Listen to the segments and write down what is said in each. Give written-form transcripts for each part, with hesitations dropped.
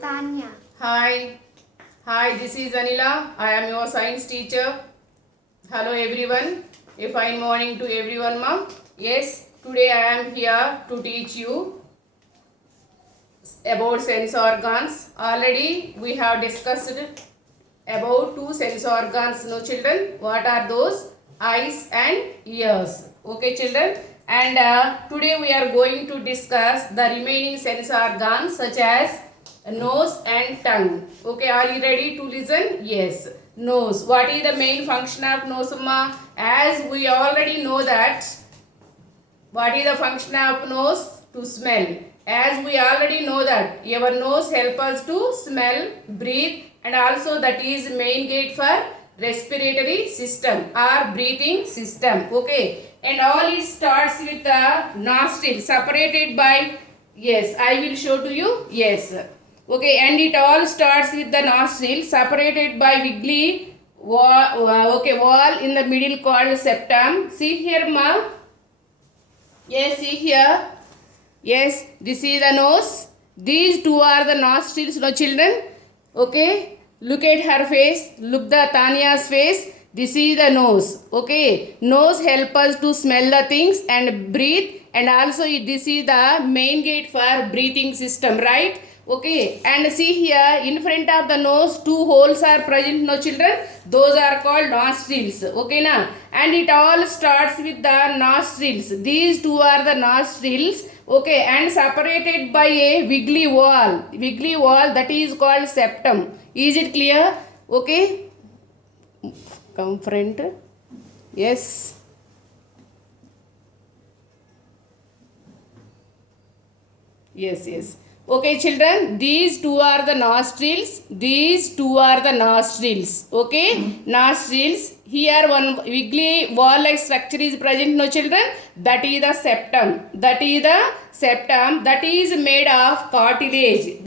Tanya. Hi, this is Anila. I am your science teacher. Hello everyone. A fine morning to everyone, ma'am. Yes, today I am here to teach you about sense organs. Already we have discussed about two sense organs, no children. What are those? Eyes and ears. Okay, children. And today we are going to discuss the remaining sense organs such as nose and tongue. Okay, are you ready to listen? Yes. Nose. What is the main function of nose, ma? As we already know that what is the function of nose? To smell. As we already know that your nose helps us to smell, breathe, and also that is main gate for respiratory system or breathing system. Okay, and all it starts with the nostril separated by, yes, I will show to you. Yes. Okay, and it all starts with the nostril separated by wiggly wall in the middle called septum. See here, ma. Yes, see here. Yes, this is the nose. These two are the nostrils, no children. Okay, look at her face. Look the Tanya's face. This is the nose. Okay, nose help us to smell the things and breathe, and also this is the main gate for breathing system, right? Okay, and see here in front of the nose two holes are present, no children. Those are called nostrils. Okay, na? And it all starts with the nostrils. These two are the nostrils. Okay, and separated by a wiggly wall that is called septum. Is it clear? Okay, come front. Yes. Yes. Okay, children, these two are the nostrils. Okay, nostrils. Here one wiggly wall-like structure is present, no children. That is the septum. That is made of cartilage.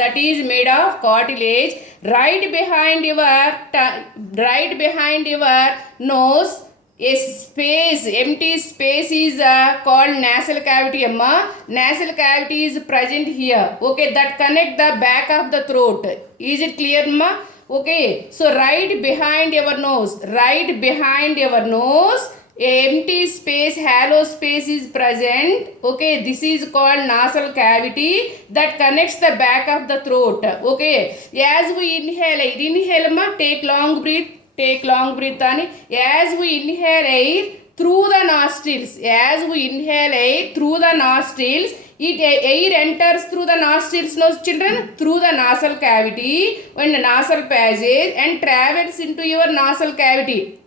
Right behind your nose, empty space is called nasal cavity, amma. Nasal cavity is present here. Okay, that connect the back of the throat. Is it clear, amma? Okay, so right behind your nose, empty space, hollow space is present. Okay, this is called nasal cavity that connects the back of the throat. Okay, as we inhale, amma, take long breath. Ani. As we inhale air through the nostrils, air enters through the nostrils, no children, through the nasal cavity and nasal passage and travels into your nasal cavity.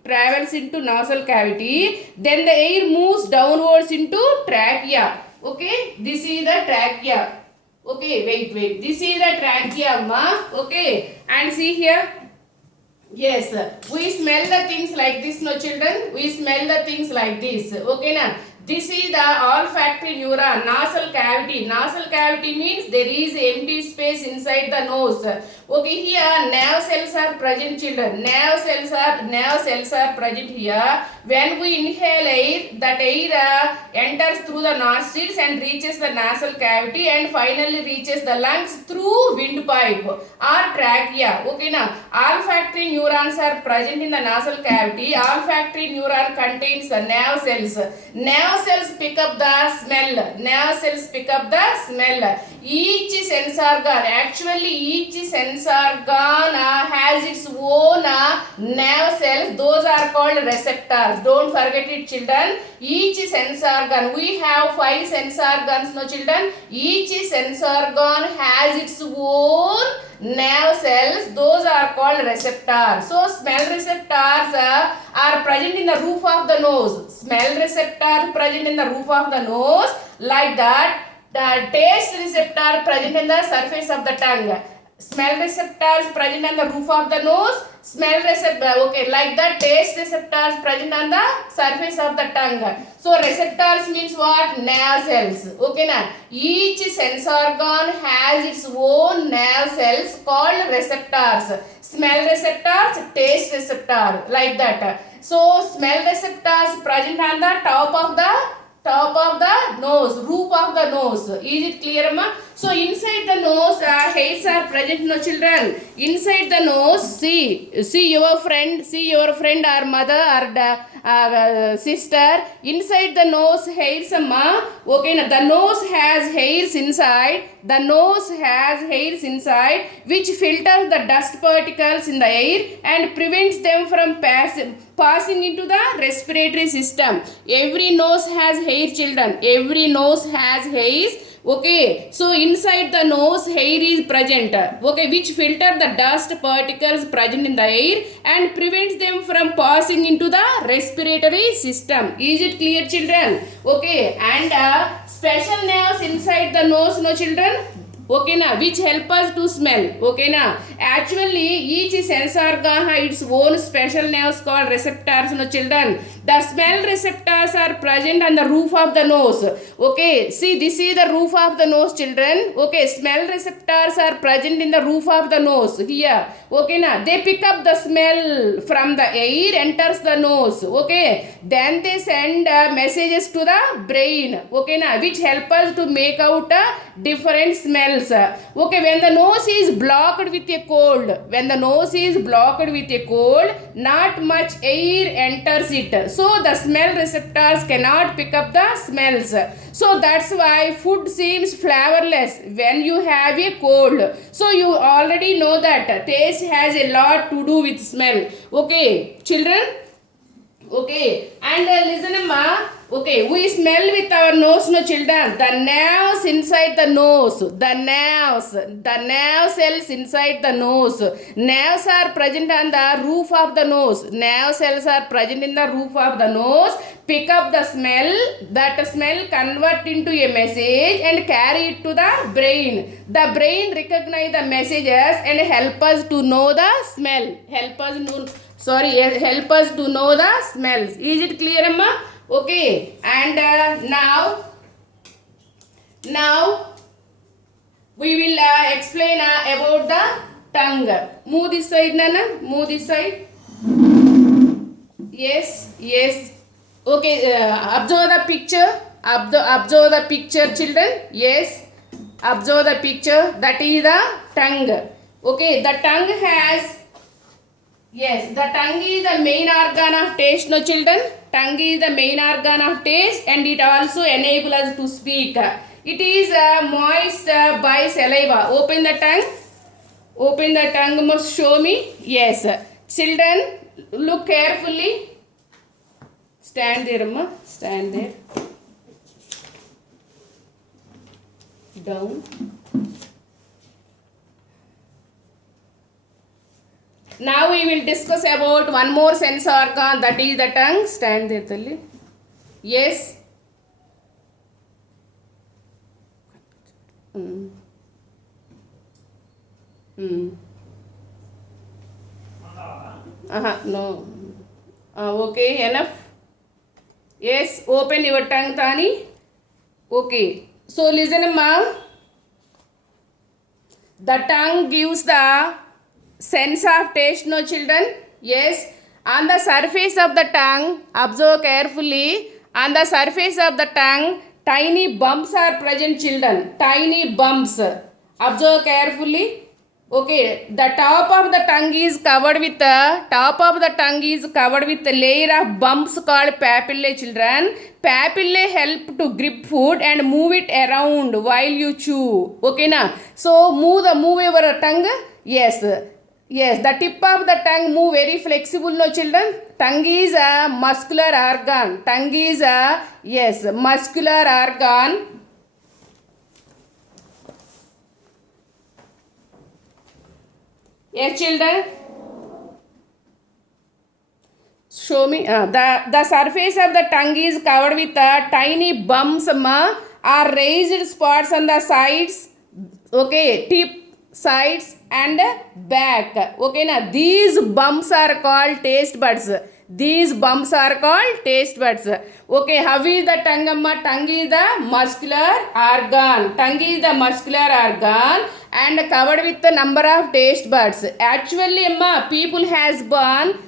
Then the air moves downwards into trachea. Okay, this is the trachea. Okay, wait. This is the trachea, ma. Okay, and see here. Yes, we smell the things like this, no children. We smell the things like this. Okay, na. This is the olfactory neuron, nasal cavity. Nasal cavity means there is empty space inside the nose. Okay, here nerve cells are present, children. Nerve cells are present here. When we inhale air, that air enters through the nostrils and reaches the nasal cavity and finally reaches the lungs through windpipe or trachea. Okay, now olfactory neurons are present in the nasal cavity. Olfactory neuron contains the nerve cells. Nerve cells pick up the smell. Each sense organ has its own nerve cells. Those are called receptors. Don't forget it, children. Each sense organ, we have 5 sense organs, no children. Each sense organ has its own nerve cells. Those are called receptors. So smell receptors are present in the roof of the nose. Like that. The taste receptor present in the surface of the tongue. Smell receptors present on the roof of the nose. Okay, like that. Taste receptors present on the surface of the tongue. So receptors means what? Nerve cells. Okay, na. Each sense organ has its own nerve cells called receptors. Smell receptors, taste receptor, like that. So smell receptors present on the top of the nose, roof of the nose. Is it clear, ma? So inside the nose, hairs are present, no children. Inside the nose, see your friend or mother or sister. Inside the nose, hairs, amma. Okay, now the nose has hairs inside. The nose has hairs inside, which filters the dust particles in the air and prevents them from passing into the respiratory system. Every nose has hair, children. Every nose has hairs. Okay, so inside the nose hair is present, okay, which filter the dust particles present in the air and prevents them from passing into the respiratory system. Is it clear, children? Okay, and special nerves inside the nose, no children. Okay na, which help us to smell. Okay na, actually each sense organ has its own special nerves called receptors, no children. The smell receptors are present on the roof of the nose. Okay, see, this is the roof of the nose, children. Okay, smell receptors are present in the roof of the nose here. Okay na, they pick up the smell from the air enters the nose. Okay, then they send messages to the brain. Okay na, which help us to make out different smells. Okay, when the nose is blocked with a cold, not much air enters it, so the smell receptors cannot pick up the smells. So that's why food seems flavorless when you have a cold. So you already know that taste has a lot to do with smell. Okay, children. Okay, and listen, amma. Okay, we smell with our nose, no children. The nerves inside the nose, the nerve cells inside the nose. Nerves are present on the roof of the nose. Nerve cells are present in the roof of the nose. Pick up the smell. That smell convert into a message and carry it to the brain. The brain recognize the messages and help us to know the smell. Help us to know the smells. Is it clear, amma? Okay, and now we will explain about the tongue. Move this side, Nana. Move this side. Yes. Okay, observe the picture. Observe the picture, children. Yes, observe the picture. That is the tongue. Okay, the tongue has. Yes, the tongue is the main organ of taste, no children. Tongue is the main organ of taste and it also enables us to speak. It is moist by saliva. Open the tongue. Open the tongue, must show me. Yes. Children, look carefully. Stand there, Amma. Stand there. Down. Now we will discuss about one more sense organ, that is the tongue. Stand there, Talli. Yes. No. Okay, enough. Yes, open your tongue, Tani. Okay. So listen, amma. The tongue gives the sense of taste, no children. Yes, on the surface of the tongue, observe carefully. On the surface of the tongue, tiny bumps are present, children. Tiny bumps. Observe carefully. Okay, the top of the tongue is covered with a layer of bumps called papillae, children. Papillae help to grip food and move it around while you chew. Okay na? So move your tongue. Yes, the tip of the tongue move very flexible, no children. Tongue is a muscular organ. Muscular organ. Yes, children. Show me. The surface of the tongue is covered with tiny bumps, or raised spots on the sides. Okay, tip, sides and back. Okay na, these bumps are called taste buds. Okay, how is the tongue, amma? Tongue is the muscular organ and covered with the number of taste buds. Actually, amma, people has born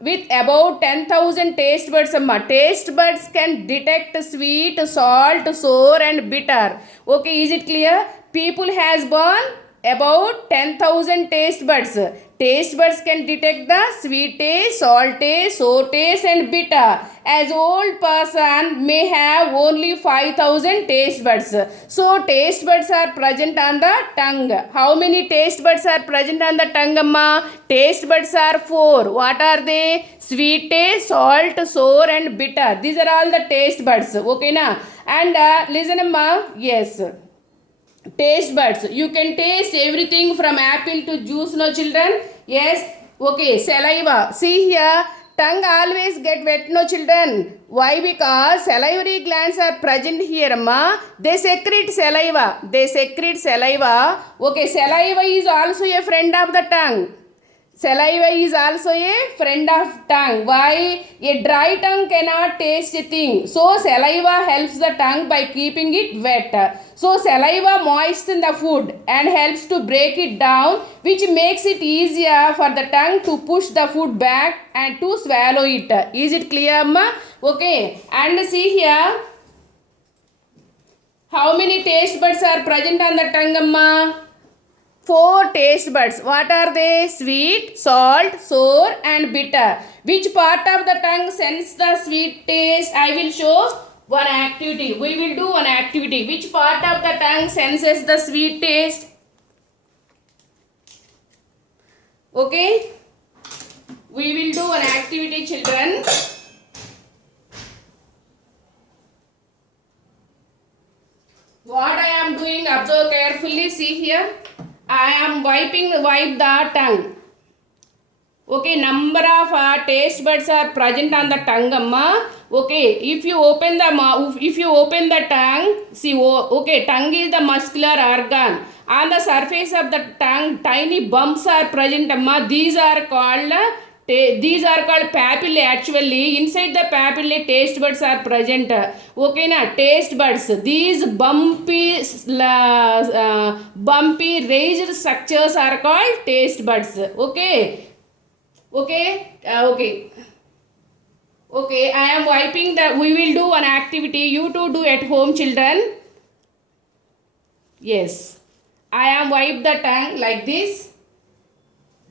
with about 10,000 taste buds amma. Taste buds can detect sweet, salt, sour and bitter. Okay, is it clear? People has born about 10,000 taste buds. Taste buds can detect the sweet taste, salt taste, sour taste and bitter. As old person may have only 5,000 taste buds. So taste buds are present on the tongue. How many taste buds are present on the tongue amma? Taste buds are 4. What are they? Sweet taste, salt, sour and bitter. These are all the taste buds. Okay na? And listen amma. Yes. Taste buds, you can taste everything from apple to juice, no children? Yes. Okay, saliva, see here, tongue always get wet, no children? Why? Because salivary glands are present here amma. They secrete saliva. Okay, saliva is also a friend of the tongue. Saliva is also a friend of tongue. Why? A dry tongue cannot taste a thing. So saliva helps the tongue by keeping it wet. So saliva moistens the food and helps to break it down, which makes it easier for the tongue to push the food back and to swallow it. Is it clear, amma? Okay. And see here, how many taste buds are present on the tongue, amma? 4 taste buds. What are they? Sweet, salt, sour and bitter. Which part of the tongue senses the sweet taste? I will show one activity. We will do one activity. Which part of the tongue senses the sweet taste? Okay. We will do an activity, children. What I am doing, observe carefully. See here. I am wipe the tongue. Okay, number of taste buds are present on the tongue, amma. Okay, if you open the tongue, see, okay, tongue is the muscular organ. On the surface of the tongue, tiny bumps are present, amma. These are called papillae. Actually, inside the papillae, taste buds are present. Okay na, taste buds. These bumpy raised structures are called taste buds. Okay. Okay. Okay, I am wiping the. We will do an activity. You too do at home, children. Yes, I am wipe the tongue like this.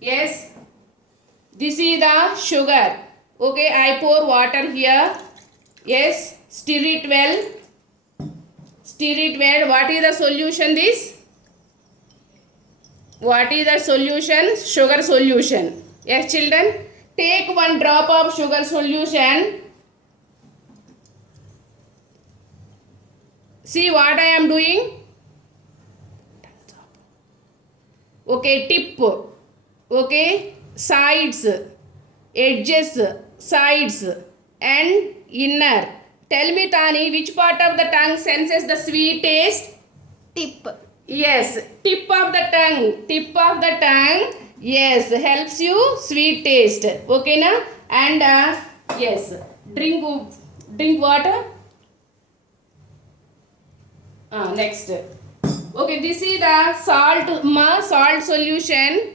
Yes. This is the sugar. Okay, I pour water here. Yes, stir it well. What is the solution? This? What is the solution? Sugar solution. Yes, children. Take 1 drop of sugar solution. See what I am doing? Okay, tip. Okay. Sides, edges, sides and inner. Tell me, Tani, which part of the tongue senses the sweet taste? Tip. Yes, tip of the tongue. Yes, helps you sweet taste. Okay na? And yes, drink water. Next. Okay, this is the salt solution.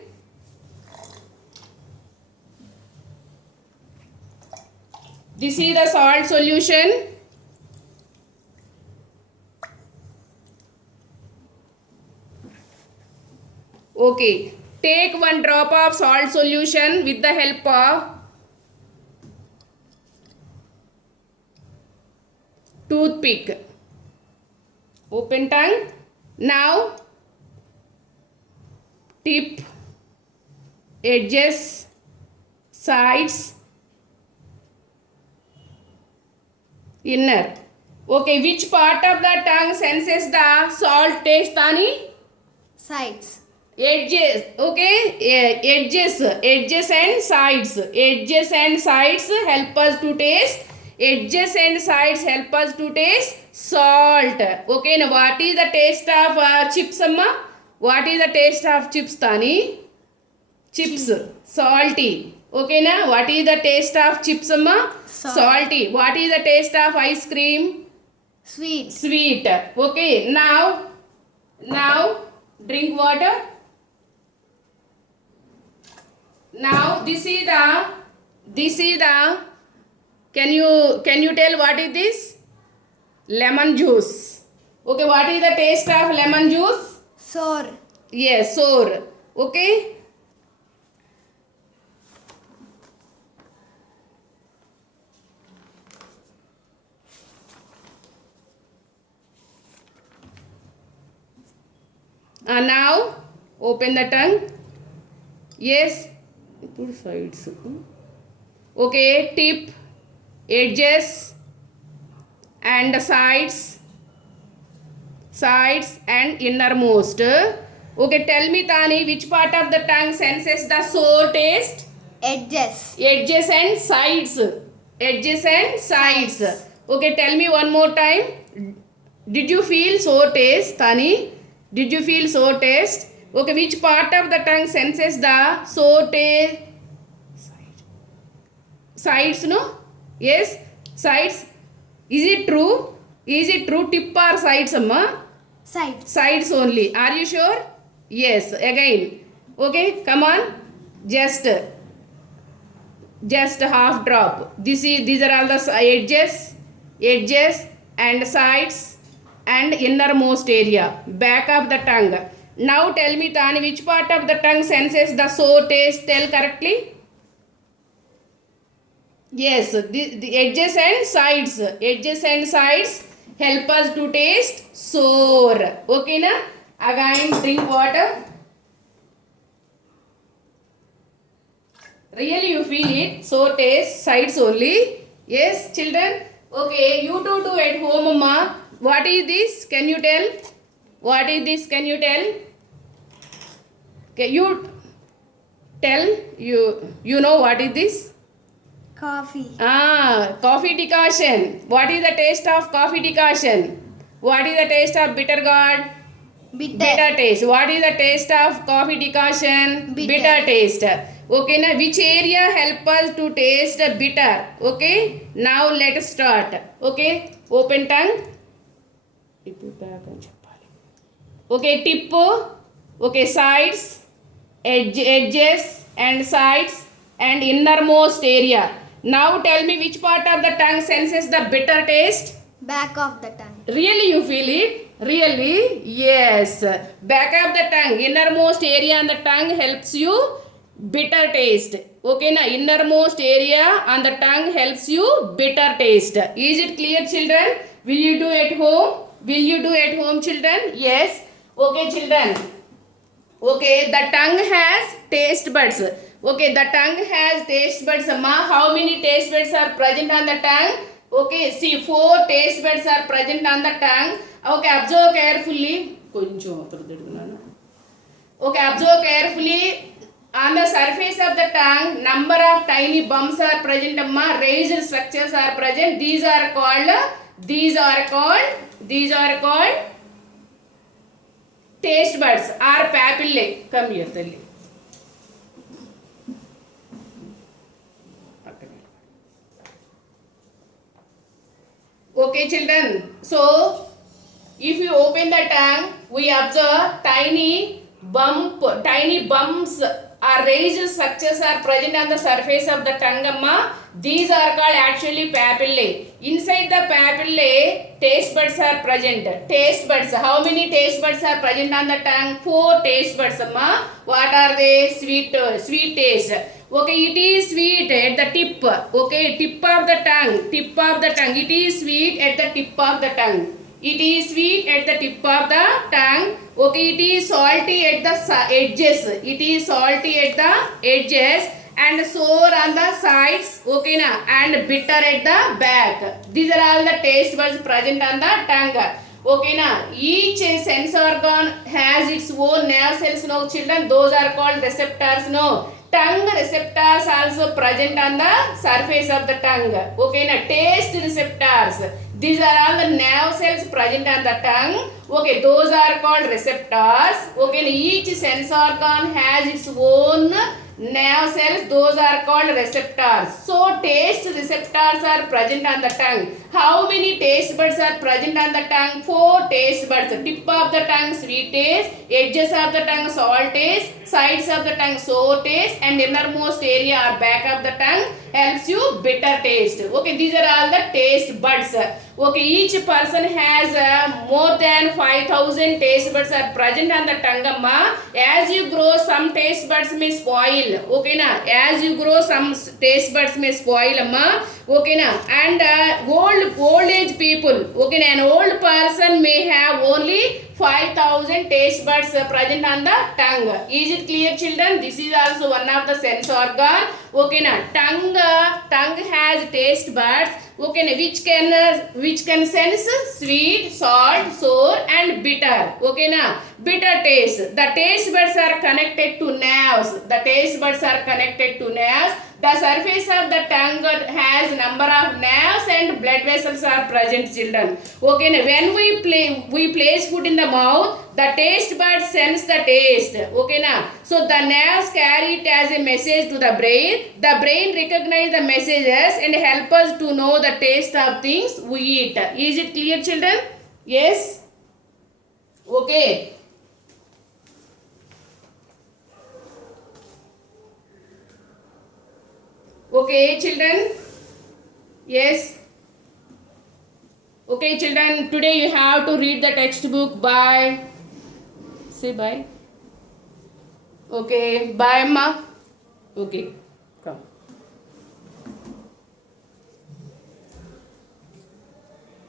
This is the salt solution. Okay, take 1 drop of salt solution with the help of toothpick. Open tongue. Now tip, edges, sides, inner. Okay, which part of the tongue senses the salt taste, Tani? Sides. Edges. Okay, edges and sides. Edges and sides help us to taste. Edges and sides help us to taste salt. Okay, now what is the taste of chips, amma? What is the taste of chips, Tani? Chips, salty. Okay na, what is the taste of chips, amma? Salty. What is the taste of ice cream? Sweet. Okay, now drink water. Now this is This is the, can you tell what is this? Lemon juice. Okay, what is the taste of lemon juice? Sour. Yes, sour. Okay. Now open the tongue. Yes, put sides. Okay, tip, edges and sides and innermost. Okay, tell me Tani, which part of the tongue senses the sour taste? Edges. Edges and sides. Edges and sides. Okay, tell me one more time. Did you feel sour taste, Tani? Did you feel sour taste? Okay, which part of the tongue senses the sour taste? Sides, no? Yes, sides. Is it true? Is it true? Tip or sides, amma? Sides. Sides only. Are you sure? Yes, again. Okay, come on. Just half drop. These are all the edges and sides and innermost area, back of the tongue. Now tell me Tani, which part of the tongue senses the sour taste? Tell correctly. Yes, the edges and sides. Edges and sides help us to taste sour. Okay na? Again drink water. Really you feel it? Sour taste, sides only. Yes, children. Okay, you two do at home, Amma. What is this? Can you tell? What is this? Can you tell? Can you tell? You know what is this? Coffee. Coffee decoction. What is the taste of coffee decoction? What is the taste of bitter gourd? Bitter taste. What is the taste of coffee decoction? Bitter taste. Okay, now which area help us to taste the bitter? Okay, now let us start. Okay, open tongue. Okay, tip. Okay, sides, edges and sides and innermost area. Now tell me which part of the tongue senses the bitter taste? Back of the tongue. Really you feel it? Really? Yes. Back of the tongue, innermost area on the tongue helps you bitter taste. Okay na, innermost area on the tongue helps you bitter taste. Is it clear, children? Will you do at home? Will you do at home, children? Yes. Okay, children. Okay, the tongue has taste buds. Okay, the tongue has taste buds. Amma, how many taste buds are present on the tongue? Okay, see, 4 taste buds are present on the tongue. Okay, observe carefully. Okay, observe carefully. On the surface of the tongue, number of tiny bumps are present. Amma, raised structures are present. These are called taste buds or papillae. Come here, Tali. Okay, children. So, if you open the tongue, we observe tiny bumps or raised structures are present on the surface of the tongue. Amma. These are called actually papillae. Inside the papillae, taste buds are present. Taste buds. How many taste buds are present on the tongue? 4 taste buds. Amma. What are they? Sweet taste. Okay, it is sweet at the tip. Okay, tip of the tongue. It is sweet at the tip of the tongue. It is sweet at the tip of the tongue. Okay, it is salty at the edges. And sour on the sides. Okay na, and bitter at the back. These are all the taste buds present on the tongue. Okay na, each sense organ has its own nerve cells. No, children, those are called receptors. No, tongue receptors also present on the surface of the tongue. Okay na, taste receptors. These are all the nerve cells present on the tongue. Okay, those are called receptors. Okay, each sense organ has its own nerve cells. Those are called receptors. So taste receptors are present on the tongue. How many taste buds are present on the tongue? 4 taste buds. Tip of the tongue sweet taste, edges of the tongue salt taste, sides of the tongue sour taste, and innermost area or back of the tongue helps you bitter taste. Okay, these are all the taste buds. Okay, each person has more than 5,000 taste buds are present on the tongue. Amma. As you grow, some taste buds may spoil. Okay na? As you grow, some taste buds may spoil. Amma. Okay na? And old age people. Okay na? An old person may have only 5,000 taste buds present on the tongue. Is it clear, children? This is also one of the sense organ. Okay na? Tongue has taste buds. Okay na? Which can sense sweet, salt, sour, and bitter. Okay na? Bitter taste. The taste buds are connected to nerves. The taste buds are connected to nerves. The surface of the tongue has number of nerves and blood vessels are present, children. Okay, now when we place food in the mouth, the taste bud sends the taste. Okay, now so the nerves carry it as a message to the brain. The brain recognize the messages and help us to know the taste of things we eat. Is it clear, children? Yes. Okay. Okay, children. Yes. Okay, children. Today you have to read the textbook. Bye. Say bye. Okay. Bye, Ma. Okay. Come.